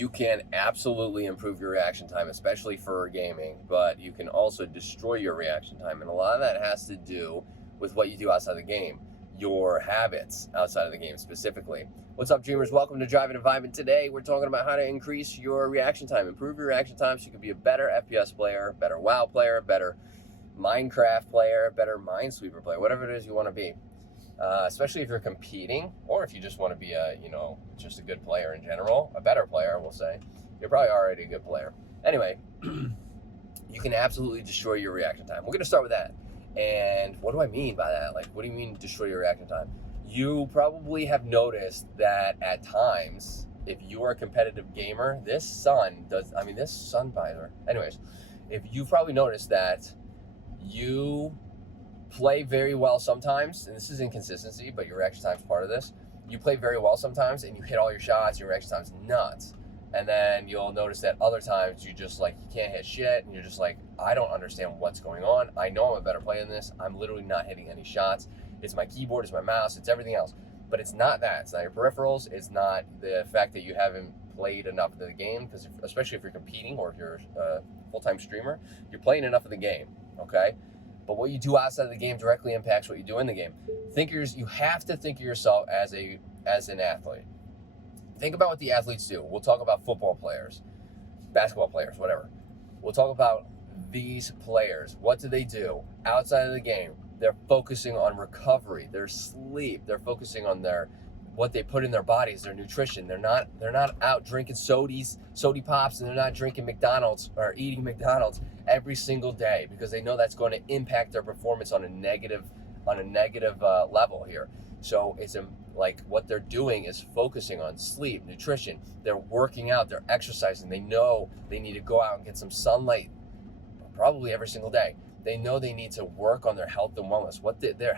you can absolutely improve your reaction time, especially for gaming, but you can also destroy your reaction time. And a lot of that has to do with what you do outside the game, your habits outside of the game specifically. What's up, dreamers? Welcome to Driving Environment. Today, we're talking about how to increase your reaction time, improve your reaction time so you can be a better FPS player, better WoW player, better Minecraft player, better Minesweeper player, whatever it is you want to be. Especially if you're competing, or if you just want to be just a good player in general, a better player, we'll say. You're probably already a good player. Anyway, you can absolutely destroy your reaction time. We're going to start with that. And what do I mean by that? Like, what do you mean destroy your reaction time? You probably have noticed that at times, if you are a competitive gamer, this sun visor. Anyways, if you've probably noticed that you play very well sometimes, and this is inconsistency, but your reaction time is part of this. You play very well sometimes, and you hit all your shots, your reaction time's nuts. And then you'll notice that other times you just you can't hit shit, and you're just like, I don't understand what's going on. I know I'm a better player than this. I'm literally not hitting any shots. It's my keyboard, it's my mouse, it's everything else. But it's not that. It's not your peripherals. It's not the fact that you haven't played enough of the game, because especially if you're competing or if you're a full-time streamer, you're playing enough of the game, okay? But what you do outside of the game directly impacts what you do in the game. You have to think of yourself as an athlete. Think about what the athletes do. We'll talk about football players, basketball players, whatever. We'll talk about these players. What do they do outside of the game? They're focusing on recovery, their sleep. They're focusing on what they put in their bodies, their nutrition. They're not out drinking sody pops, and they're not drinking McDonald's or eating McDonald's every single day, because they know that's going to impact their performance on a negative level here. So it's what they're doing is focusing on sleep, nutrition. They're working out, they're exercising. They know they need to go out and get some sunlight probably every single day. They know they need to work on their health and wellness.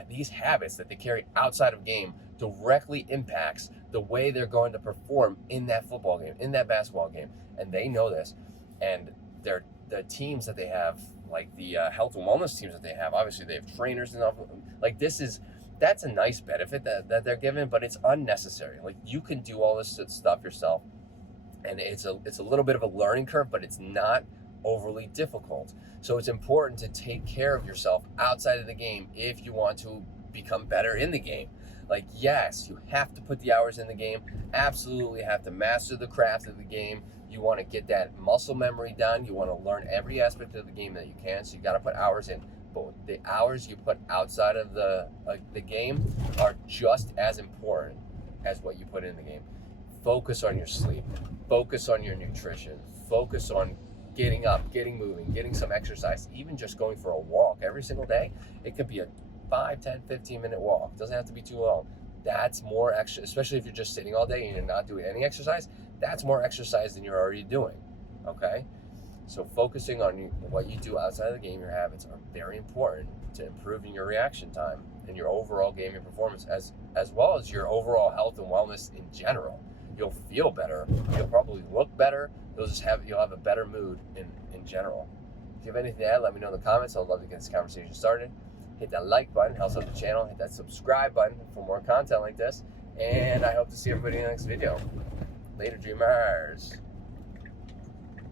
These habits that they carry outside of game directly impacts the way they're going to perform in that football game, in that basketball game. And they know this. And the teams that they have, like the health and wellness teams that they have, obviously they have trainers and all. That's a nice benefit that they're given, but it's unnecessary. Like, you can do all this stuff yourself, and it's a little bit of a learning curve, but it's not overly difficult. So it's important to take care of yourself outside of the game if you want to become better in the game. Like, yes, you have to put the hours in the game. Absolutely have to master the craft of the game. You want to get that muscle memory done. You want to learn every aspect of the game that you can. So you got to put hours in. But the hours you put outside of the game are just as important as what you put in the game. Focus on your sleep. Focus on your nutrition. Focus on getting up, getting moving, getting some exercise, even just going for a walk every single day. It could be a 5, 10, 15-minute walk. It doesn't have to be too long. That's more extra, especially if you're just sitting all day and you're not doing any exercise. That's more exercise than you're already doing, okay? So focusing on what you do outside of the game, your habits, are very important to improving your reaction time and your overall gaming performance, as well as your overall health and wellness in general. You'll feel better. You'll probably look better. You'll have a better mood in general. If you have anything to add, let me know in the comments. I'd love to get this conversation started. Hit that like button, helps out the channel. Hit that subscribe button for more content like this. And I hope to see everybody in the next video. Later, dreamers.